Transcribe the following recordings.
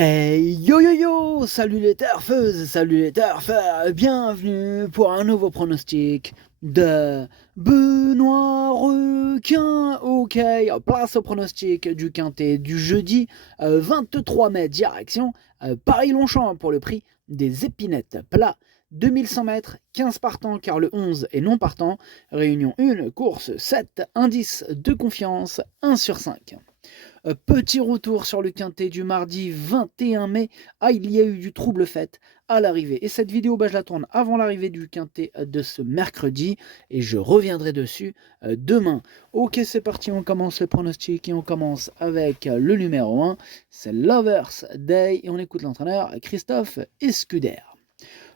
Hey yo yo yo! Salut les turfeuses, salut les turfeurs, bienvenue pour un nouveau pronostic de Benoît Requin. Ok, place au pronostic du quintet du jeudi 23 mai, direction Paris-Longchamp pour le prix des épinettes. Plat 2100 mètres, 15 partants car le 11 est non partant. Réunion 1, course 7, indice de confiance 1 sur 5. Petit retour sur le quintet du mardi 21 mai. Ah, il y a eu du trouble fait à l'arrivée. Et cette vidéo, je la tourne avant l'arrivée du quintet de ce mercredi. Et je reviendrai dessus demain. Ok, c'est parti, on commence le pronostic. Et on commence avec le numéro 1. C'est Lovers Day. Et on écoute l'entraîneur Christophe Escuder.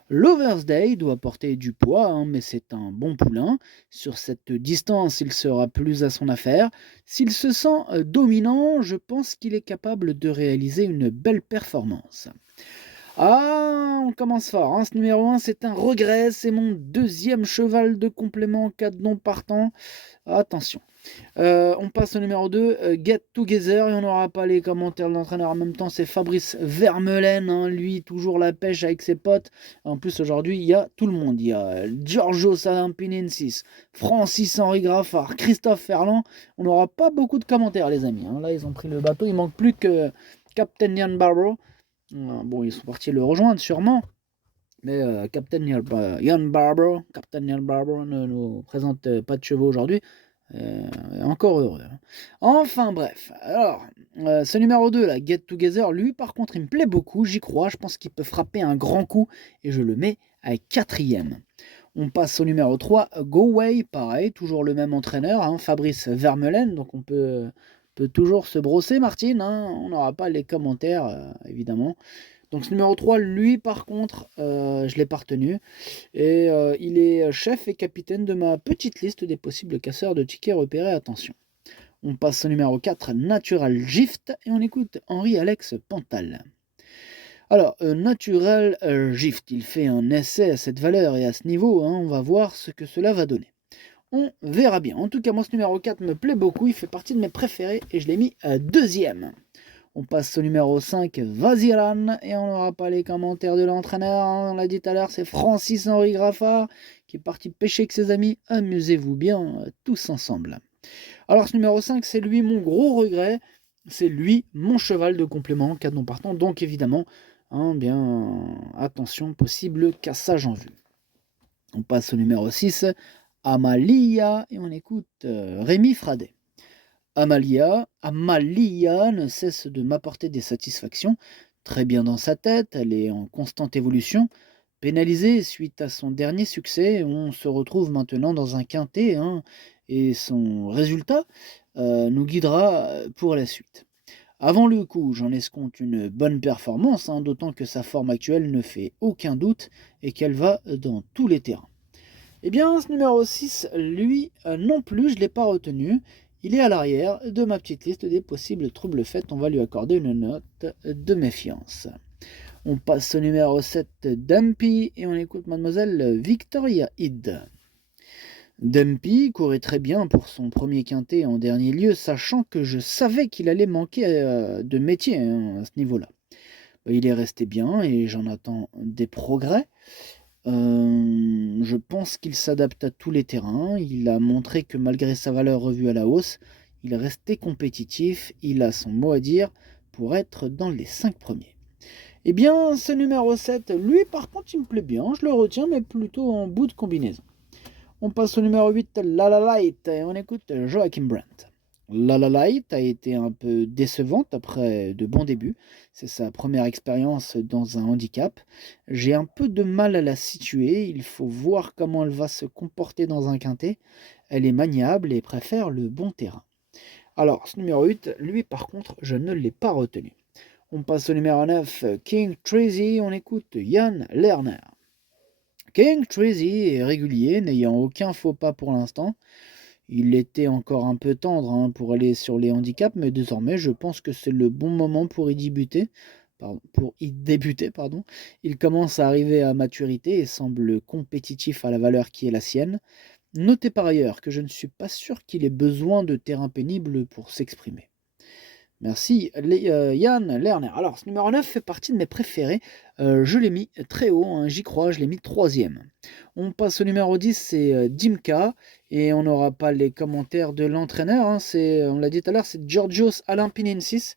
Lover's Day doit porter du poids, mais c'est un bon poulain. Sur cette distance, il sera plus à son affaire. S'il se sent dominant, je pense qu'il est capable de réaliser une belle performance. Ah, on commence fort. Ce numéro 1, c'est un regret. C'est mon deuxième cheval de complément en cas de non partant. Attention. On passe au numéro 2, Get Together, et on n'aura pas les commentaires de l'entraîneur en même temps, c'est Fabrice Vermeulen, lui toujours la pêche avec ses potes. En plus aujourd'hui il y a tout le monde, il y a Giorgio Salampinensis, Francis-Henri Graffard, Christophe Ferland. On n'aura pas beaucoup de commentaires les amis, là ils ont pris le bateau, il manque plus que Captain Ian Barbaro. Bon, ils sont partis le rejoindre sûrement. Mais Captain Ian Barbaro ne nous présente pas de chevaux aujourd'hui. Encore heureux. Enfin bref. Alors, ce numéro 2, là, Get Together, lui par contre il me plaît beaucoup, j'y crois, je pense qu'il peut frapper un grand coup et je le mets à 4e. On passe au numéro 3, Go Way, pareil, toujours le même entraîneur, Fabrice Vermeulen, donc on peut toujours se brosser Martine, on n'aura pas les commentaires évidemment. Donc ce numéro 3, lui par contre, je l'ai pas retenu. Et il est chef et capitaine de ma petite liste des possibles casseurs de tickets repérés. Attention. On passe au numéro 4, Natural Gift, et on écoute Henri-Alex Pantal. Alors, Natural Gift, il fait un essai à cette valeur et à ce niveau, on va voir ce que cela va donner. On verra bien. En tout cas, moi, ce numéro 4 me plaît beaucoup, il fait partie de mes préférés et je l'ai mis deuxième. On passe au numéro 5, Vaziran, et on n'aura pas les commentaires de l'entraîneur, on l'a dit tout à l'heure, c'est Francis-Henri Graffard, qui est parti pêcher avec ses amis. Amusez-vous bien tous ensemble. Alors ce numéro 5, c'est lui mon gros regret, c'est lui mon cheval de complément, 4 non partant, donc évidemment, bien attention, possible cassage en vue. On passe au numéro 6, Amalia, et on écoute Rémi Fradet. Amalia ne cesse de m'apporter des satisfactions. Très bien dans sa tête, elle est en constante évolution. Pénalisée suite à son dernier succès, on se retrouve maintenant dans un quintet, et son résultat nous guidera pour la suite. Avant le coup, j'en escompte une bonne performance, d'autant que sa forme actuelle ne fait aucun doute et qu'elle va dans tous les terrains. Eh bien, ce numéro 6, lui, non plus, je ne l'ai pas retenu. Il est à l'arrière de ma petite liste des possibles troubles faits. On va lui accorder une note de méfiance. On passe au numéro 7, Dumpy, et on écoute mademoiselle Victoria Hyde. Dumpy courait très bien pour son premier quintet en dernier lieu, sachant que je savais qu'il allait manquer de métier à ce niveau-là. Il est resté bien et j'en attends des progrès. Je pense qu'il s'adapte à tous les terrains. Il a montré que malgré sa valeur revue à la hausse, il est resté compétitif. Il a son mot à dire pour être dans les 5 premiers. Eh bien, ce numéro 7, lui par contre, il me plaît bien. Je le retiens, mais plutôt en bout de combinaison. On passe au numéro 8, La La Light, et on écoute Joachim Brandt. La La Light a été un peu décevante après de bons débuts. C'est sa première expérience dans un handicap. J'ai un peu de mal à la situer. Il faut voir comment elle va se comporter dans un quintet. Elle est maniable et préfère le bon terrain. Alors, ce numéro 8, lui par contre, je ne l'ai pas retenu. On passe au numéro 9, King Tracy. On écoute Yann Lerner. King Tracy est régulier, n'ayant aucun faux pas pour l'instant. Il était encore un peu tendre pour aller sur les handicaps, mais désormais je pense que c'est le bon moment pour y débuter. Il commence à arriver à maturité et semble compétitif à la valeur qui est la sienne. Notez par ailleurs que je ne suis pas sûr qu'il ait besoin de terrain pénible pour s'exprimer. Merci Yann Lerner. Alors, ce numéro 9 fait partie de mes préférés. Je l'ai mis très haut, hein, j'y crois, je l'ai mis troisième. On passe au numéro 10, c'est Dimka. Et on n'aura pas les commentaires de l'entraîneur. Hein, on l'a dit tout à l'heure, c'est Georgios Alampinensis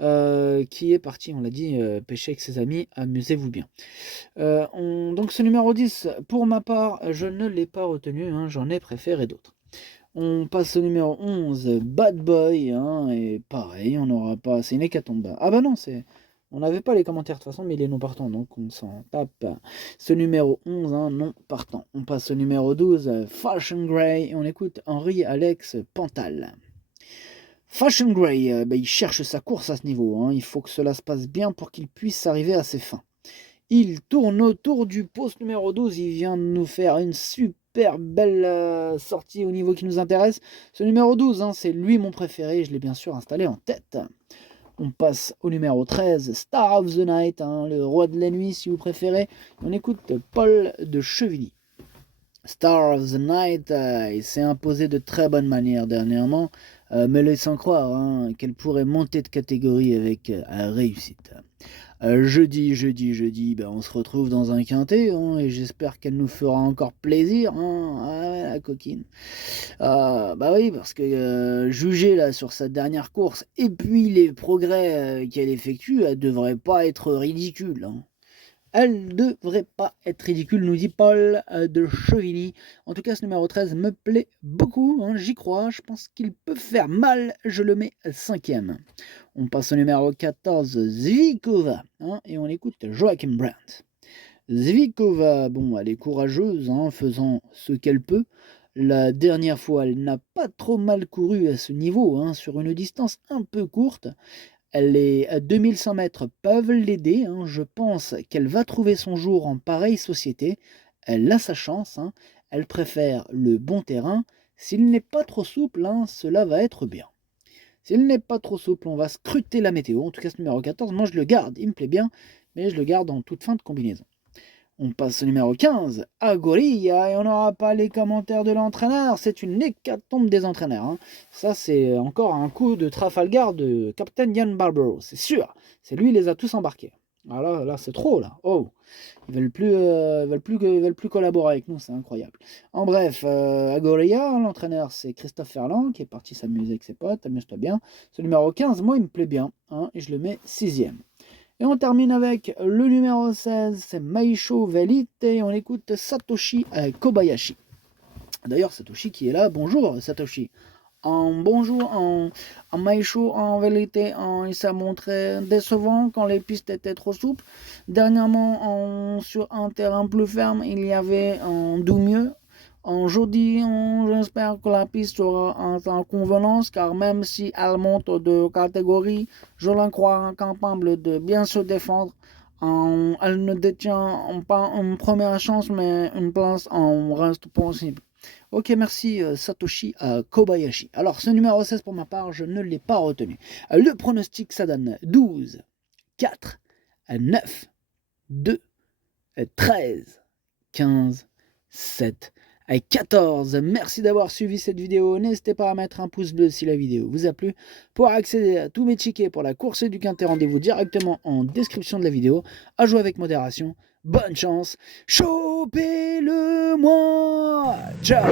qui est parti, on l'a dit, pêcher avec ses amis. Amusez-vous bien. Donc ce numéro 10, pour ma part, je ne l'ai pas retenu. Hein, j'en ai préféré d'autres. On passe au numéro 11, Bad Boy, hein, et pareil, on n'aura pas, c'est une hécatombe. Ah bah non, on n'avait pas les commentaires de toute façon, mais il est non partant, donc on s'en tape. Ce numéro 11, hein, non partant. On passe au numéro 12, Fashion Grey, et on écoute Henri Alex Pantal. Fashion Grey, il cherche sa course à ce niveau, hein, il faut que cela se passe bien pour qu'il puisse arriver à ses fins. Il tourne autour du poste numéro 12, il vient de nous faire une super belle sortie au niveau qui nous intéresse. Ce numéro 12, hein, c'est lui mon préféré, je l'ai bien sûr installé en tête. On passe au numéro 13, Star of the Night, hein, le roi de la nuit si vous préférez. On écoute Paul de Chevilly. Star of the Night, il s'est imposé de très bonne manière dernièrement, me laissant croire hein, qu'elle pourrait monter de catégorie avec réussite. Jeudi, on se retrouve dans un quintet hein, et j'espère qu'elle nous fera encore plaisir. Hein. Ah ouais, la coquine. Bah oui, parce que juger là sur sa dernière course et puis les progrès qu'elle effectue, elle devrait pas être ridicule. Hein. Elle devrait pas être ridicule, nous dit Paul de Chevilly. En tout cas, ce numéro 13 me plaît beaucoup, hein, j'y crois. Je pense qu'il peut faire mal, je le mets 5e. On passe au numéro 14, Zvikova, hein, et on écoute Joachim Brandt. Zvikova, bon, elle est courageuse, hein, faisant ce qu'elle peut. La dernière fois, elle n'a pas trop mal couru à ce niveau, hein, sur une distance un peu courte. Les 2100 mètres peuvent l'aider, hein. Je pense qu'elle va trouver son jour en pareille société. Elle a sa chance, hein. Elle préfère le bon terrain. S'il n'est pas trop souple, hein, cela va être bien. S'il n'est pas trop souple, on va scruter la météo. En tout cas, ce numéro 14, moi je le garde, il me plaît bien, mais je le garde en toute fin de combinaison. On passe au numéro 15, Agoria, et on n'aura pas les commentaires de l'entraîneur. C'est une hécatombe des entraîneurs. Hein. Ça, c'est encore un coup de Trafalgar de Captain Ian Barbaro, c'est sûr. C'est lui, il les a tous embarqués. Alors là, c'est trop, là. Oh, ils veulent plus collaborer avec nous, c'est incroyable. En bref, Agoria, l'entraîneur, c'est Christophe Ferland, qui est parti s'amuser avec ses potes. Amuse-toi bien. Ce numéro 15, moi, il me plaît bien, hein, et je le mets 6e. Et on termine avec le numéro 16, c'est Maisho Velite, et on écoute Satoshi Kobayashi. D'ailleurs, Satoshi qui est là, bonjour Satoshi. Bonjour, en Maisho, en vérité, il s'est montré décevant quand les pistes étaient trop souples. Dernièrement, sur un terrain plus ferme, il y avait un d'où mieux. Aujourd'hui, j'espère que la piste sera en convenance, car même si elle monte de catégorie, je la crois capable de bien se défendre. Elle ne détient pas une première chance, mais une place en reste possible. Ok, merci Satoshi Kobayashi. Alors, ce numéro 16 pour ma part, je ne l'ai pas retenu. Le pronostic, ça donne 12, 4, 9, 2, 13, 15, 7, 14. Merci d'avoir suivi cette vidéo. N'hésitez pas à mettre un pouce bleu si la vidéo vous a plu. Pour accéder à tous mes tickets pour la course du quintet, rendez-vous directement en description de la vidéo. À jouer avec modération. Bonne chance. Chopez-le-moi. Ciao.